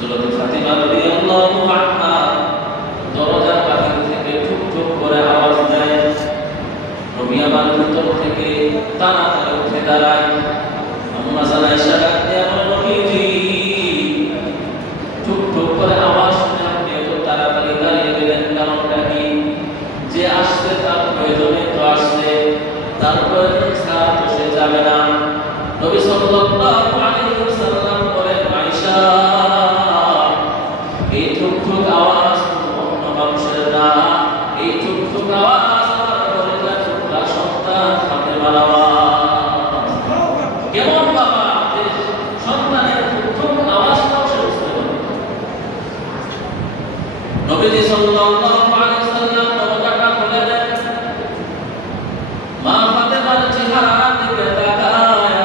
হযরত ফাতিমা রাদিয়াল্লাহু আনহা দরজার বাহির থেকে ঠুক ঠুক করে আওয়াজ দেয়। নবী আমার ভিতর থেকে তাড়াতাড়ি উঠে দাঁড়ায়। আম্মা জান আয়েশা ডাক দিয়ে বলেন, নবীজি ঠুক ঠুক করে আওয়াজ শুনে আপনি এত তাড়াতাড়ি দাঁড়িয়ে গেলেন, কারণটা কি? যে আসছে তার প্রয়োজনে তো আসছে, তার প্রয়োজন ছাড়া তো সে যাবে না। নবী সাল্লাল্লাহু আলাইহি ওয়াসাল্লাম বলেন, আয়েশা এই ঠুক ঠুক আওয়াজ অন্য মানুষের না, এই ঠুক ঠুক আওয়াজ আমার কলিজার টুকরা সন্তান ফাতেমার আওয়াজ। কেমন বাবা যে সন্তানের ঠুক ঠুক আওয়াজটাও সে বুঝতে পারে। নবীজি সাল্লাল্লাহু আলাইহি ওয়াসাল্লাম দরজাটা খুলে দেন। মা ফাতেমার চেহারার দিকে তাকায়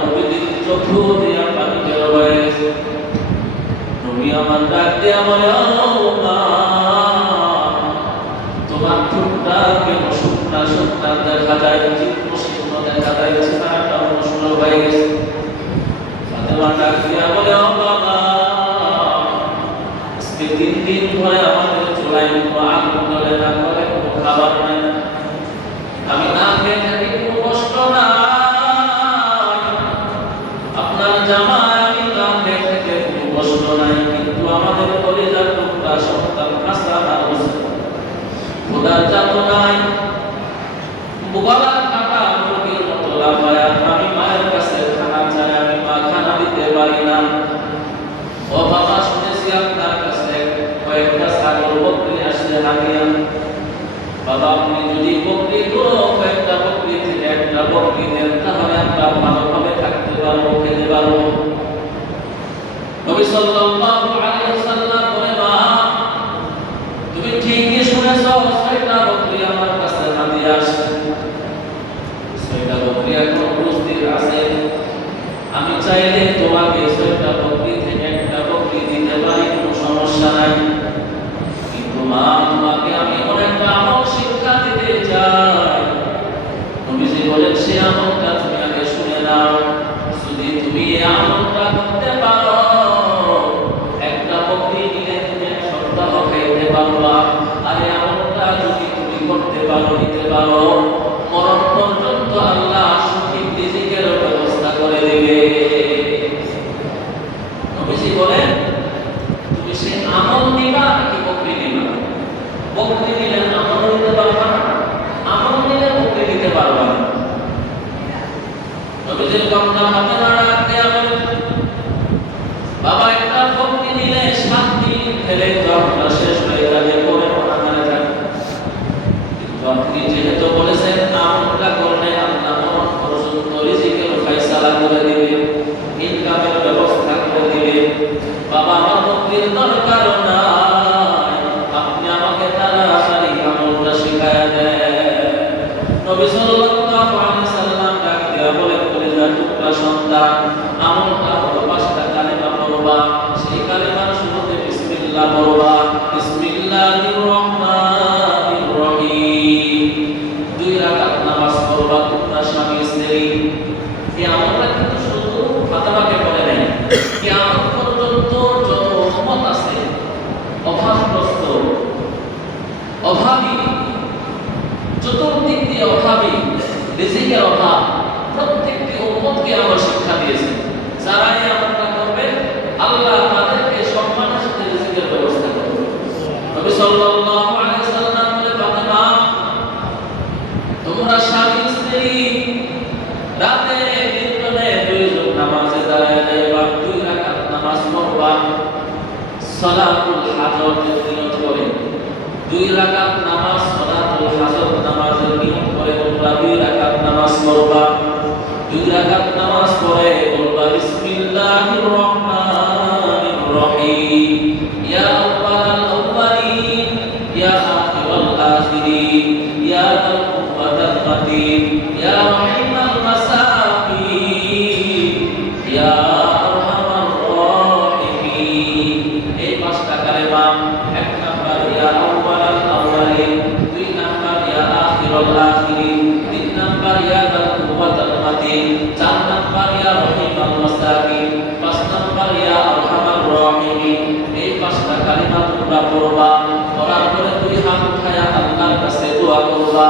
নবীজির চোখ দিয়ে পানি বের হয়ে গেছে। নবী আমার ডাক দিয়া বলে, ও মা, তোমার ঠোঁটটা কেন শুকনা শুকনা দেখা যায়, জীর্ণ শীর্ণ দেখা যায়, চেহারাটা অনুষ্ণ হয়ে গেছে। ফাতেমা ডাক দিয়া বলে, ও বাবা, আজকে 3 দিন ধরে আমাদের চুলায় কোনো আগুন জ্বলে না, করে কোনো খাবার নাই, আমি না খেয়ে থাকি, কোনো কষ্ট নাই। আপনার জামাই আমি না খেয়ে থেকে কোনো কষ্ট নাই, কিন্তু আমাদের কলিজার টুকরা সন্তান হাসান আর হোসেন খোদার জাতো নাই, গলার কাটা মুরগির মতো লাফায়। আমি মায়ের কাছে খানা চাই, আমি মা খানা দিতে পারি না। ও বাবা, শুনেছি আপনার কাছে কয়েকটা ছাগল বকরি আসলে হাতিয়া। বাবা, আপনি যদি বকরি কয়েকটা বকরি থেকে একটা বকরি দেন, তাহলে আমরা ভালোভাবে থাকতে পারবো, খেতে পারবো। নবী সাল্লাল্লাহু আলাইহি ওয়াসাল্লাম বলে, মা তুমি ঠিকই শুনেছো, 6টা বকরি আমার কাছে হাতিয়া আসছে। 6টা বকরি এখন উপস্থিত আছে। আমি চাইলে তোমাকে 6টা বকরি থেকে একটা বকরি দিতে পারি, কোনো সমস্যা নাই। কিন্তু মা, তোমাকে আমি এমন একটা আমল শিক্ষা দিতে চাই। নবীজি বলেন, সে আমলটা তুমি আগে শুনে নাও। যদি তুমি এই আমলটা করতে পারো, একটা বকরি নিলে তুমি 1 সপ্তাহ খাইতে পারবা। আর এই আমলটা যদি তুমি করতে পারো, নিতে পারো, মরণ পর্যন্ত আল্লাহ সঠিক রিজিকের ব্যবস্থা করে দেবে। নবীজি বলেন, তুমি সে আমল নিবা নাকি বকরি নিবা? বকরি নিলে আমল নিতে পারবা না, আমল নিলে বকরি নিতে পারবা না। নবীজির কন্যা ফাতেমা ডাক দিয়া বলেন, বাবা, একটা বকরি নিলে 7 দিন খেলে যখন শেষ হয়ে যাবে, পরে মনে থাকে। কিন্তু আপনি যেহেতু বলেছেন আমলটা করলে আল্লাহ মরণ পর্যন্ত রিজিকের ফয়সালা করে দিবে, ইনকামের ব্যবস্থা করে দিবে। বাবা, আমার বকরির দরকার নাই, আপনি আমাকে তাড়াতাড়ি আমলটা শিখায়া দেন। নবী সাল্লাল্লাহু আলাইহি ওয়াসাল্লাম ডাক দিয়া বলেন, কলিজার টুকরা সন্তান, আমলটা হলো 5টা কালেমা পড়বা। সেই কালেমার শুরুতে বিসমিল্লাহ পড়বা। বিসমিল্লাহির রহমানির রহিম। 2 রাকাত নামাজ পড়বা, তোমরা স্বামী স্ত্রী। এই আমলটা কিন্তু শুধু ফাতেমাকে বলে নাই, কিয়ামত পর্যন্ত যত উম্মত আছে, অভাবগ্রস্ত, অভাবী, চতুর্দিক দিয়ে অভাবী, রিজিকের অভাব, প্রত্যেকটি উম্মতকে আমরা শিক্ষা দিয়েছি। যারা এই আমলটা করবে, আল্লাহ তাদেরকে সম্মানের সাথে রিজিকের ব্যবস্থা করবে। নবী সাল্লাল্লাহু আলাইহি ওয়াসাল্লাম বলে, ফাতেমা, তোমরা স্বামী স্ত্রী রাতে দিনে 2 জন নামাজে দাঁড়ায় যাইবা, 2 রাকাত নামাজ পড়বা। সালাতুল হাজত নিয়ত করে 2 রাকাত নামাজ, সালাতুল হাজত নামাজের নিয়ত করে তোমরা 2 রাকাত নামাজ পড়বা। 2 রাকাত নামাজ পড়ে বলবা, বিসমিল্লাহির রহমানির রহিম। ইয়া আউয়ালাল আউয়ালিন, ইয়া আখিরাল আখিরিন, ইয়া যাল কুওয়াতাল মাতিন, ইয়া রাহিমাল মাসাকিন, ইয়া আরহামার রাহিমিন। এই 5টা কালেমা, 1 নাম্বার ইয়া আউয়ালাল আউয়ালিন, 2 নাম্বার ইয়া আখিরাল আখিরিন, 3 নাম্বার ইয়া যাল কুওয়াতাল মাতিন, 4 নাম্বার ইয়া রাহিমাল মাসাকিন, 5 নাম্বার তোমরা পড়বা, পড়ার পরে দুই হাত উঠায়া আল্লাহর কাছে দোয়া করবা।